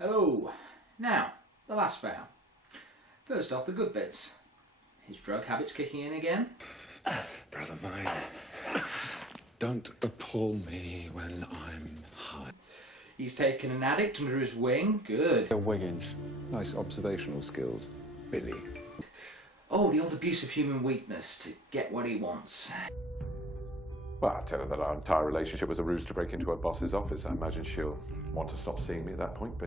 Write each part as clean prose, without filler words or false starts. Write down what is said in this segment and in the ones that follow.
Hello. Now, the last vow. First off, the good bits. His drug habit's kicking in again. Brother mine, don't appall me when I'm high. He's taken an addict under his wing. Good. Wiggins. Nice observational skills, Billy. Oh, the old abuse of human weakness to get what he wants. Well, I tell her that our entire relationship was a ruse to break into her boss's office. I imagine she'll want to stop seeing me at that point, but...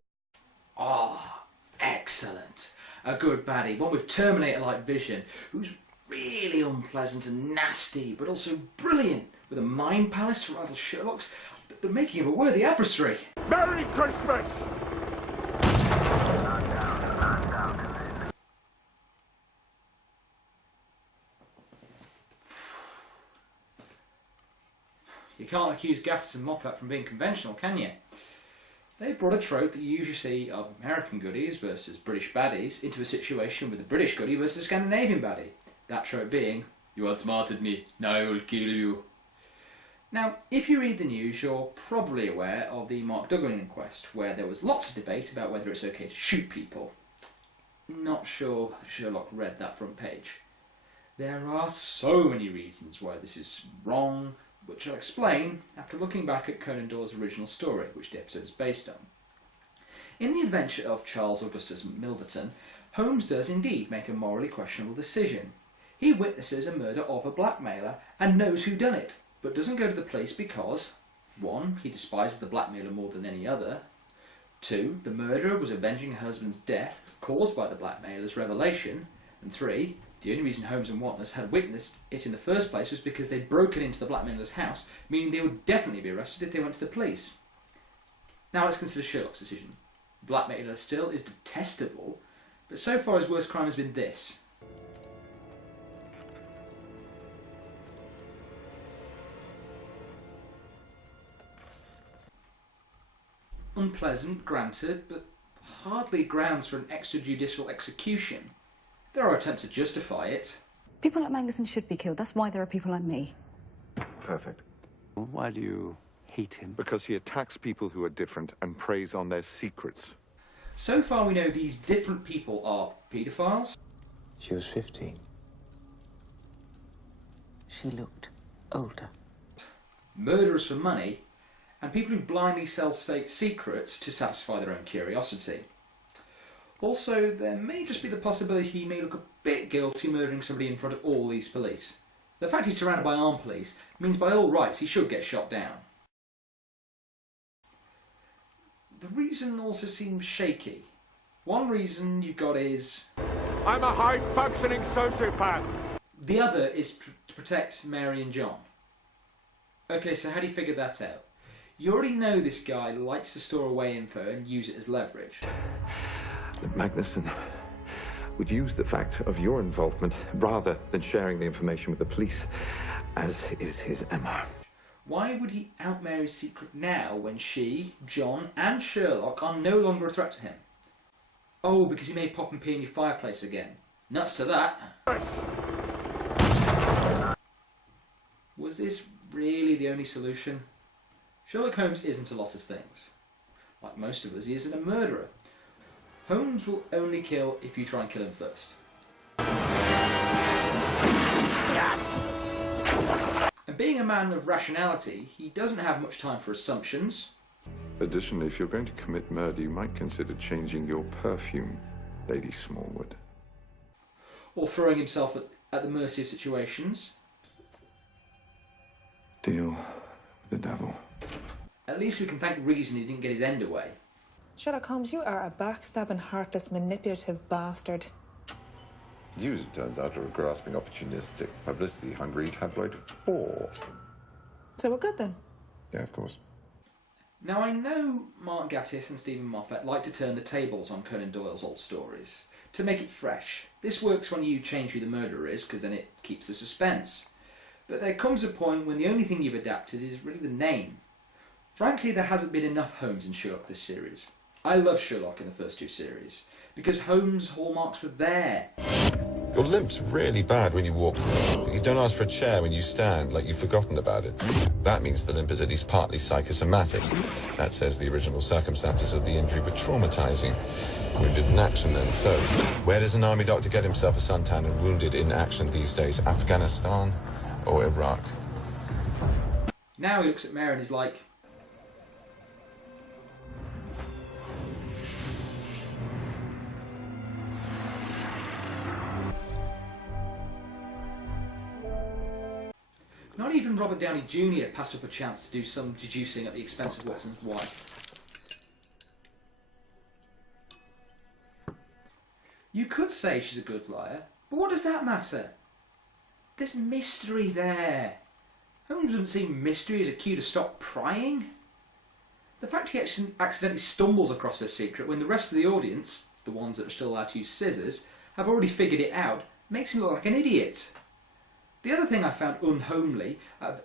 Oh, excellent. A good baddie, one with Terminator-like vision, who's really unpleasant and nasty, but also brilliant, with a mind palace to rival Sherlock's, the making of a worthy adversary. Merry Christmas! You can't accuse Gatiss and Moffat from being conventional, can you? They brought a trope that you usually see of American goodies versus British baddies into a situation with a British goodie versus a Scandinavian baddie. That trope being, you outsmarted me, now I will kill you. Now, if you read the news, you're probably aware of the Mark Duggan inquest, where there was lots of debate about whether it's okay to shoot people. Not sure Sherlock read that front page. There are so many reasons why this is wrong, which I'll explain after looking back at Conan Doyle's original story, which the episode is based on. In the adventure of Charles Augustus Milverton, Holmes does indeed make a morally questionable decision. He witnesses a murder of a blackmailer and knows who done it, but doesn't go to the police because 1. He despises the blackmailer more than any other, 2. The murderer was avenging her husband's death caused by the blackmailer's revelation, and 3. The only reason Holmes and Watners had witnessed it in the first place was because they'd broken into the blackmailer's house, meaning they would definitely be arrested if they went to the police. Now let's consider Sherlock's decision. Blackmailer still is detestable, but so far his worst crime has been this. Unpleasant, granted, but hardly grounds for an extrajudicial execution. There are attempts to justify it. People like Magnuson should be killed. That's why there are people like me. Perfect. Why do you hate him? Because he attacks people who are different and preys on their secrets. So far we know these different people are paedophiles. She was 15. She looked older. Murderers for money, and people who blindly sell state secrets to satisfy their own curiosity. Also, there may just be the possibility he may look a bit guilty murdering somebody in front of all these police. The fact he's surrounded by armed police means by all rights he should get shot down. The reason also seems shaky. One reason you've got is... I'm a high-functioning sociopath! The other is to protect Mary and John. Okay, so how do you figure that out? You already know this guy likes to store away info and use it as leverage. That Magnuson would use the fact of your involvement rather than sharing the information with the police, as is his MO. Why would he out Mary's secret now when she, John and Sherlock are no longer a threat to him? Oh, because he made pop and pee in your fireplace again. Nuts to that. Was this really the only solution? Sherlock Holmes isn't a lot of things. Like most of us, he isn't a murderer. Holmes will only kill if you try and kill him first. And being a man of rationality, he doesn't have much time for assumptions. Additionally, if you're going to commit murder, you might consider changing your perfume, Lady Smallwood. Or throwing himself at the mercy of situations. Deal with the devil. At least we can thank reason he didn't get his end away. Sherlock Holmes, you are a backstabbing, heartless, manipulative bastard. You, as it turns out, are a grasping, opportunistic, publicity-hungry tabloid whore. So we're good then? Yeah, of course. Now I know Mark Gatiss and Stephen Moffat like to turn the tables on Conan Doyle's old stories, to make it fresh. This works when you change who the murderer is, because then it keeps the suspense. But there comes a point when the only thing you've adapted is really the name. Frankly, there hasn't been enough Holmes in Sherlock this series. I love Sherlock in the first two series, because Holmes' hallmarks were there. Your limp's really bad when you walk. You don't ask for a chair when you stand, like you've forgotten about it. That means the limp is at least partly psychosomatic. That says the original circumstances of the injury were traumatizing. Wounded in action, then. So, where does an army doctor get himself a suntan and wounded in action these days? Afghanistan or Iraq? Now he looks at Mary and he's like, not even Robert Downey Jr. passed up a chance to do some deducing at the expense of Watson's wife. You could say she's a good liar, but what does that matter? There's mystery there. Holmes doesn't see mystery as a cue to stop prying. The fact he accidentally stumbles across her secret when the rest of the audience, the ones that are still allowed to use scissors, have already figured it out, makes him look like an idiot. The other thing I found unhomely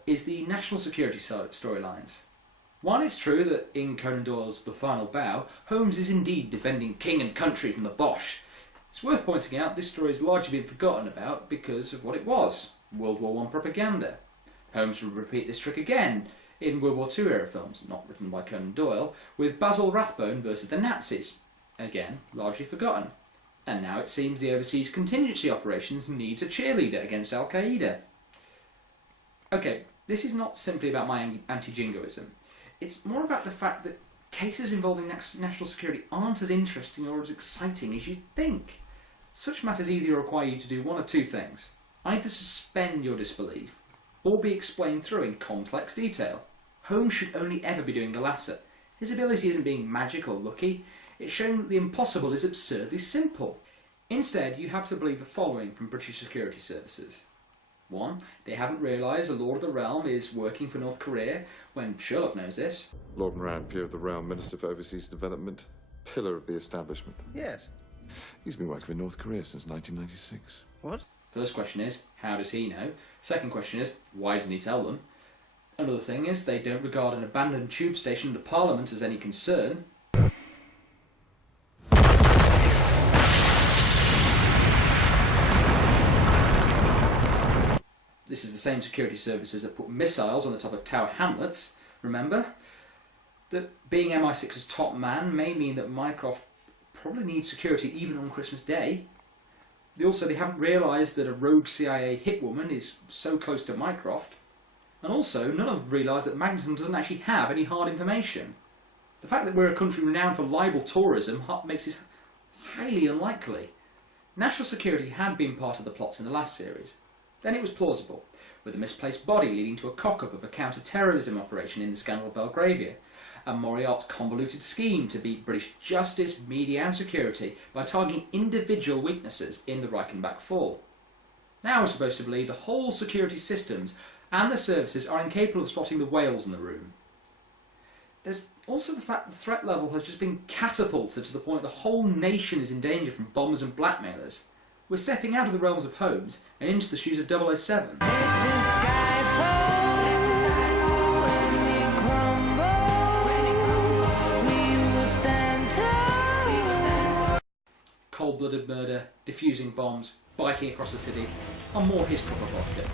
is the national security storylines. While it's true that in Conan Doyle's The Final Bow, Holmes is indeed defending king and country from the Boche, it's worth pointing out this story has largely been forgotten about because of what it was, World War I propaganda. Holmes would repeat this trick again in World War II era films, not written by Conan Doyle, with Basil Rathbone versus the Nazis, again largely forgotten. And now it seems the overseas contingency operations needs a cheerleader against Al-Qaeda. Okay, this is not simply about my anti-jingoism. It's more about the fact that cases involving national security aren't as interesting or as exciting as you'd think. Such matters either require you to do one of two things. Either suspend your disbelief, or be explained through in complex detail. Holmes should only ever be doing the latter. His ability isn't being magic or lucky, it's showing that the impossible is absurdly simple. Instead, you have to believe the following from British security services. 1. They haven't realised the Lord of the Realm is working for North Korea when Sherlock knows this. Lord Moran, Peer of the Realm, Minister for Overseas Development, pillar of the establishment. Yes. He's been working for North Korea since 1996. What? First question is, how does he know? Second question is, why doesn't he tell them? Another thing is, they don't regard an abandoned tube station under Parliament as any concern. This is the same security services that put missiles on the top of Tower Hamlets, remember? That being MI6's top man may mean that Mycroft probably needs security even on Christmas Day. They haven't realised that a rogue CIA hitwoman is so close to Mycroft. And also, none of them have realised that Magnuson doesn't actually have any hard information. The fact that we're a country renowned for libel tourism makes this highly unlikely. National security had been part of the plots in the last series. Then it was plausible, with a misplaced body leading to a cock-up of a counter-terrorism operation in the scandal of Belgravia, and Moriarty's convoluted scheme to beat British justice, media and security by targeting individual weaknesses in the Reichenbach fall. Now we're supposed to believe the whole security systems and the services are incapable of spotting the whales in the room. There's also the fact that the threat level has just been catapulted to the point the whole nation is in danger from bombers and blackmailers. We're stepping out of the realms of Holmes and into the shoes of 007. Cold-blooded murder, defusing bombs, biking across the city, are more his cup of vodka.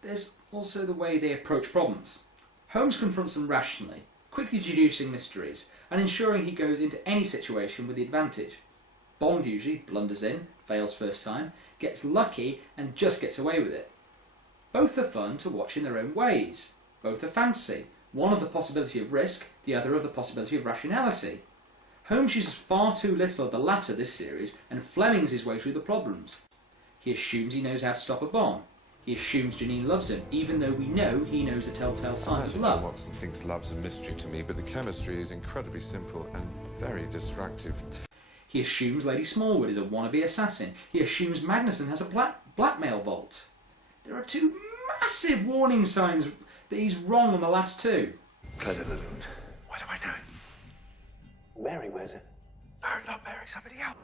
There's also the way they approach problems. Holmes confronts them rationally, quickly deducing mysteries, and ensuring he goes into any situation with the advantage. Bond usually blunders in, fails first time, gets lucky, and just gets away with it. Both are fun to watch in their own ways. Both are fantasy, one of the possibility of risk, the other of the possibility of rationality. Holmes uses far too little of the latter this series, and Flemings his way through the problems. He assumes he knows how to stop a bomb. He assumes Janine loves him, even though we know he knows the telltale signs of love. John Watson thinks love's a mystery to me, but the chemistry is incredibly simple and very distractive. He assumes Lady Smallwood is a wannabe assassin. He assumes Magnuson has a blackmail vault. There are two massive warning signs that he's wrong on the last two. Claire de la Lune. Why do I know it? Mary wears it. No, not Mary, somebody else.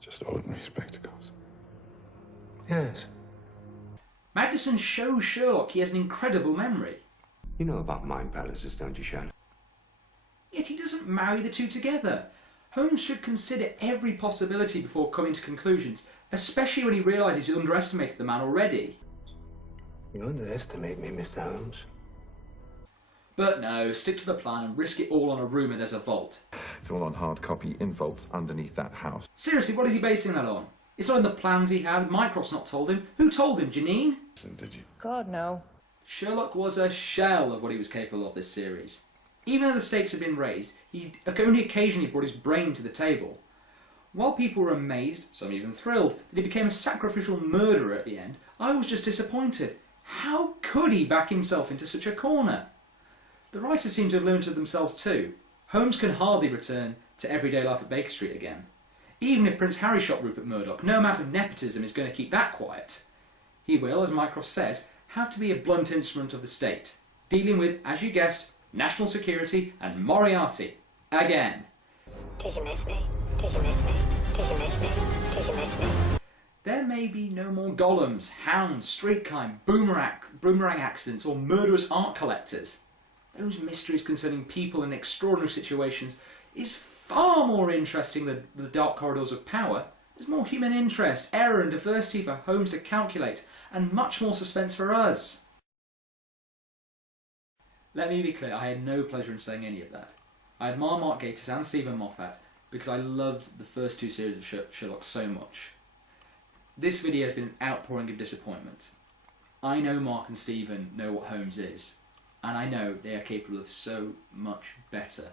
Just ordinary spectacles. Yes. Magnuson shows Sherlock he has an incredible memory. You know about mind palaces, don't you, Sherlock? Yet he doesn't marry the two together. Holmes should consider every possibility before coming to conclusions, especially when he realises he's underestimated the man already. You underestimate me, Mr. Holmes. But no, stick to the plan and risk it all on a rumour there's a vault. It's all on hard copy in vaults underneath that house. Seriously, what is he basing that on? It's not in the plans he had. Mycroft's not told him. Who told him, Janine? Did you? God, no. Sherlock was a shell of what he was capable of this series. Even though the stakes had been raised, he only occasionally brought his brain to the table. While people were amazed, some even thrilled, that he became a sacrificial murderer at the end, I was just disappointed. How could he back himself into such a corner? The writers seem to have limited themselves too. Holmes can hardly return to everyday life at Baker Street again. Even if Prince Harry shot Rupert Murdoch, no amount of nepotism is going to keep that quiet. He will, as Mycroft says, have to be a blunt instrument of the state, dealing with, as you guessed, national security and Moriarty. Again. Did you miss me? Did you miss me? Did you miss me? Did you miss me? There may be no more golems, hounds, street crime, boomerang accidents or murderous art collectors. Those mysteries concerning people in extraordinary situations is far more interesting than the dark corridors of power. There's more human interest, error and diversity for Holmes to calculate, and much more suspense for us. Let me be clear, I had no pleasure in saying any of that. I admire Mark Gatiss and Stephen Moffat because I loved the first two series of Sherlock so much. This video has been an outpouring of disappointment. I know Mark and Stephen know what Holmes is, and I know they are capable of so much better.